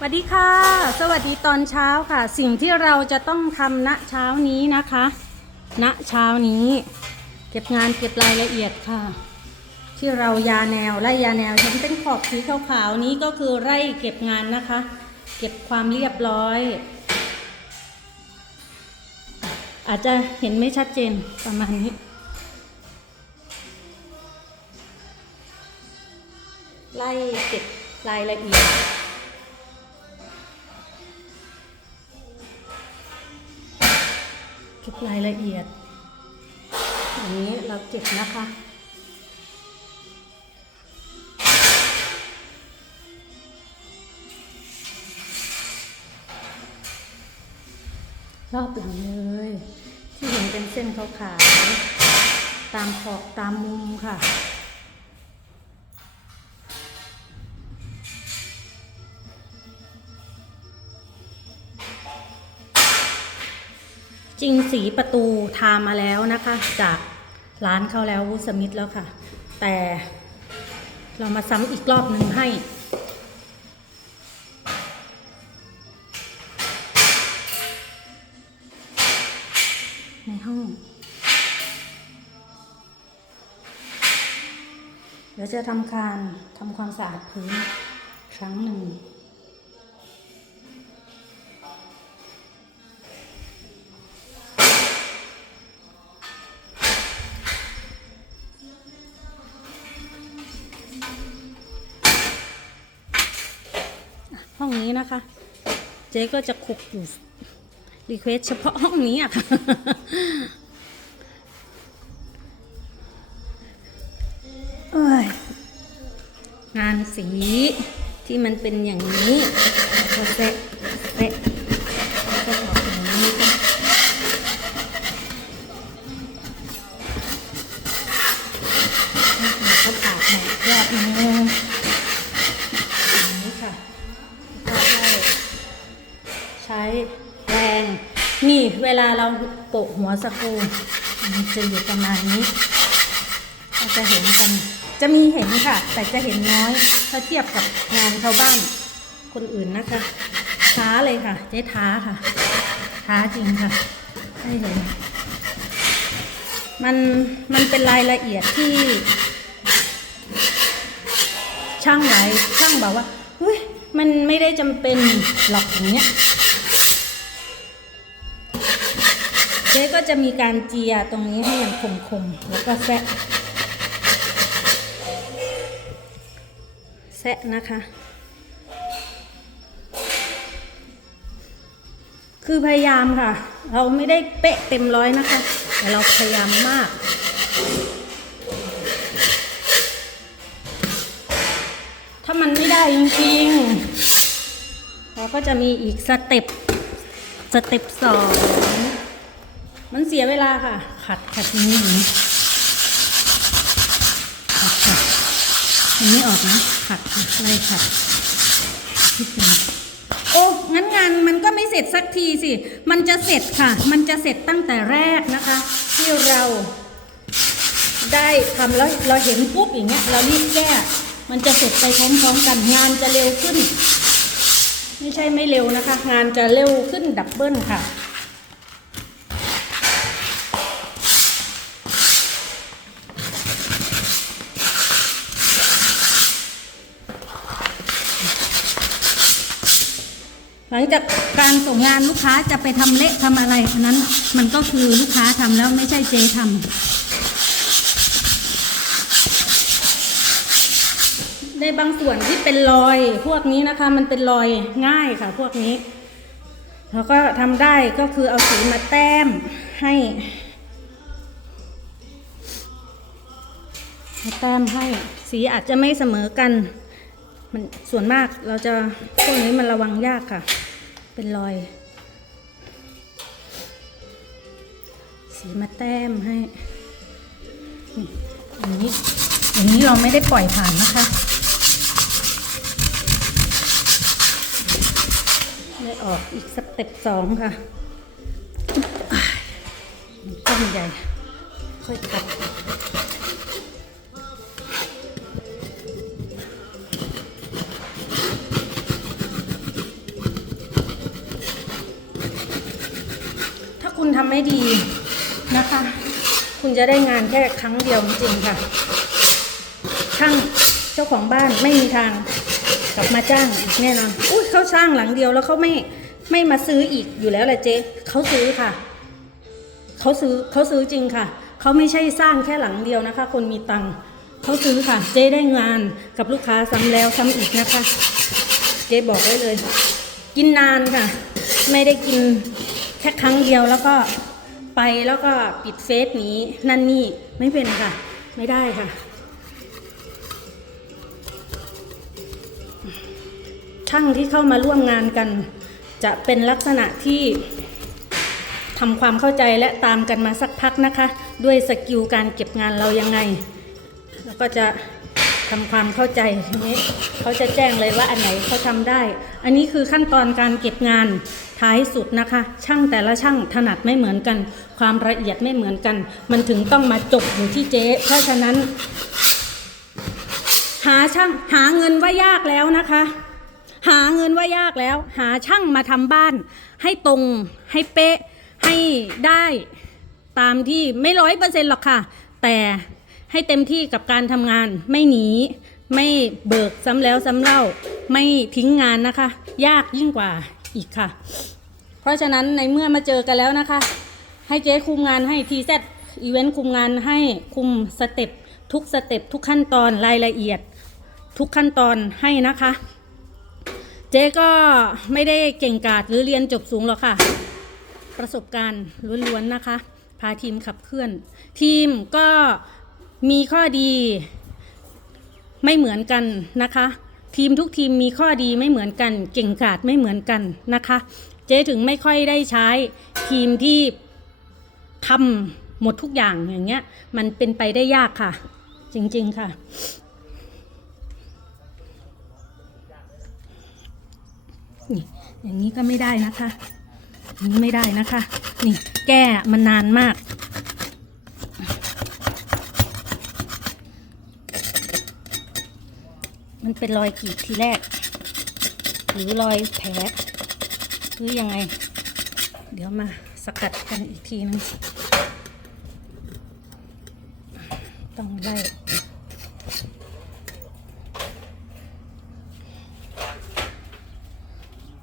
สวัสดีค่ะ สวัสดีตอนเช้าค่ะ สิ่งที่เราจะต้องทำณเช้านี้นะคะ ณเช้านี้ เก็บงานเก็บรายละเอียดค่ะ ที่เรายาแนวไล่ยาแนวเห็นเป็นขอบสีขาวๆนี้ก็คือไร่เก็บงานนะคะ เก็บความเรียบร้อย อาจจะเห็นไม่ชัดเจนประมาณนี้ไล่เก็บรายละเอียดุกรายละเอียดอย่างนี้เราเก็บนะคะรอบหลังเลย ที่เห็นเป็นเส้นขาวๆตามขอบตามมุมค่ะ จริงสีประตูทามาแล้วนะคะ จากร้านเขาแล้ววูสมิธแล้วค่ะ แต่เรามาซ้ำอีกรอบหนึ่งให้ในห้อง เดี๋ยวจะทำการทำความสะอาดพื้นครั้งหนึ่ง ห้องนี้นะคะ เจ๊ก็จะคุกอยู่รีเควสเฉพาะห้องนี้อะค่ะงานสีที่มันเป็นอย่างนี้ก็เซะเซะ เวลาเราโปะหัวสกูมันจะอยู่ประมาณนี้เราจะเห็นกัน จะมีเห็นค่ะ แต่จะเห็นน้อยถ้าเทียบกับงานชาวบ้านคนอื่นนะคะท้าเลยค่ะ เจ๊ท้าค่ะ ท้าจริงค่ะให้เห็น มันมันเป็นรายละเอียดที่ ช่างหลายช่างบอกว่าเฮ้ยมันไม่ได้จำเป็นหรอกอย่างเงี้ย จ๊ก็จะมีการเจียตรงนี้ให้มันคมๆ แล้วก็แซะแซะนะคะ คือพยายามค่ะ เราไม่ได้เป๊ะเต็มร้อยนะคะ แต่เราพยายามมากถ้ามันไม่ได้จริงๆ เราก็จะมีอีกสเต็ป สเต็ปสอง มันเสียเวลาค่ะ ขัดขัดอย่างนี้อย่างนี้ขัดขัดมันไม่ออกนะ ขัดค่ะไล่ขัดที่เป็นโอ้งั้นงานมันก็ไม่เสร็จสักทีสิ มันจะเสร็จค่ะ มันจะเสร็จตั้งแต่แรกนะคะ ที่เราได้ทำแล้วเราเห็นปุ๊บอย่างเงี้ย เรารีบแก้ มันจะเสร็จไปพร้อมๆกัน งานจะเร็วขึ้น ไม่ใช่ไม่เร็วนะคะ งานจะเร็วขึ้นดับเบิลค่ะ หลังจากการส่งงานลูกค้าจะไปทำเละทำอะไรอันนั้นมันก็คือลูกค้าทำแล้วไม่ใช่เจทำในบางส่วนที่เป็นรอยพวกนี้นะคะ มันเป็นรอยง่ายค่ะพวกนี้เราก็ทำได้ก็คือเอาสีมาแต้มให้มาแต้มให้สีอาจจะไม่เสมอกัน มันส่วนมากเราจะพวกนี้มันระวังยากค่ะ เป็นรอย สีมาแต้มให้อย่างนี้อย่างนี้เราไม่ได้ปล่อยผ่านนะคะได้ออกอีกสเต็ปสองค่ะอ้ายมันต้นใหญ่ ค่อยตัด ทำไม่ดีนะคะ คุณจะได้งานแค่ครั้งเดียวจริงค่ะช่างเจ้าของบ้านไม่มีทางกลับมาจ้างอีกแน่นอนอุ้ยเขาสร้างหลังเดียวแล้วเขาไม่ไม่มาซื้ออีกอยู่แล้วแหละเจ๊เขาซื้อค่ะเขาซื้อเขาซื้อจริงค่ะเขาไม่ใช่สร้างแค่หลังเดียวนะคะ คนมีตังค์เขาซื้อค่ะ เจ๊ได้งานกับลูกค้าซ้ำแล้วซ้ำอีกนะคะ เจ๊บอกไว้เลย กินนานค่ะ ไม่ได้กิน แค่ครั้งเดียวแล้วก็ไปแล้วก็ปิดเฟซนี้นั่นนี่ไม่เป็นค่ะ ไม่ได้ค่ะ ช่างที่เข้ามาร่วมงานกัน จะเป็นลักษณะที่ทำความเข้าใจและตามกันมาสักพักนะคะ ด้วยสกิลการเก็บงานเรายังไง แล้วก็จะทำความเข้าใจทีนี้เขาจะแจ้งเลยว่าอันไหนเขาทำได้ อันนี้คือขั้นตอนการเก็บงาน ท้ายสุดนะคะ ช่างแต่ละช่างถนัดไม่เหมือนกัน ความละเอียดไม่เหมือนกัน มันถึงต้องมาจบอยู่ที่เจ๊เพราะฉะนั้น หาช่างหาเงินว่ายากแล้วนะคะ หาเงินว่ายากแล้ว หาช่างมาทำบ้าน ให้ตรงให้เป๊ะให้ได้ตามที่ไม่ร้อยเปอร์เซ็นต์หรอกค่ะ แต่ให้เต็มที่กับการทำงานไม่หนี ไม่เบิกซ้ำแล้วซ้ำเล่า ไม่ทิ้งงานนะคะ ยากยิ่งกว่า อีกค่ะ เพราะฉะนั้นในเมื่อมาเจอกันแล้วนะคะ ให้เจ๊คุมงานให้ทีเซตอีเวนต์คุมงานให้คุมสเต็ปทุกสเต็ปทุกขั้นตอนรายละเอียด ทุกขั้นตอนให้นะคะ เจ๊ก็ไม่ได้เก่งกาจหรือเรียนจบสูงหรอกค่ะ ประสบการณ์ล้วนๆนะคะ พาทีมขับเคลื่อน ทีมก็มีข้อดีไม่เหมือนกันนะคะ ทีมทุกทีมมีข้อดีไม่เหมือนกัน เก่งกาจไม่เหมือนกันนะคะ เจ๊ถึงไม่ค่อยได้ใช้ทีมที่ทำหมดทุกอย่างอย่างเงี้ย มันเป็นไปได้ยากค่ะ จริง ๆ ค่ะนี่อย่างนี้ก็ไม่ได้นะคะ นี้ไม่ได้นะคะ นี่แก้มันนานมาก มันเป็นรอยกรีดทีแรก หรือรอยแผลหรือยังไง เดี๋ยวมาสกัดกันอีกทีนึงต้องไล่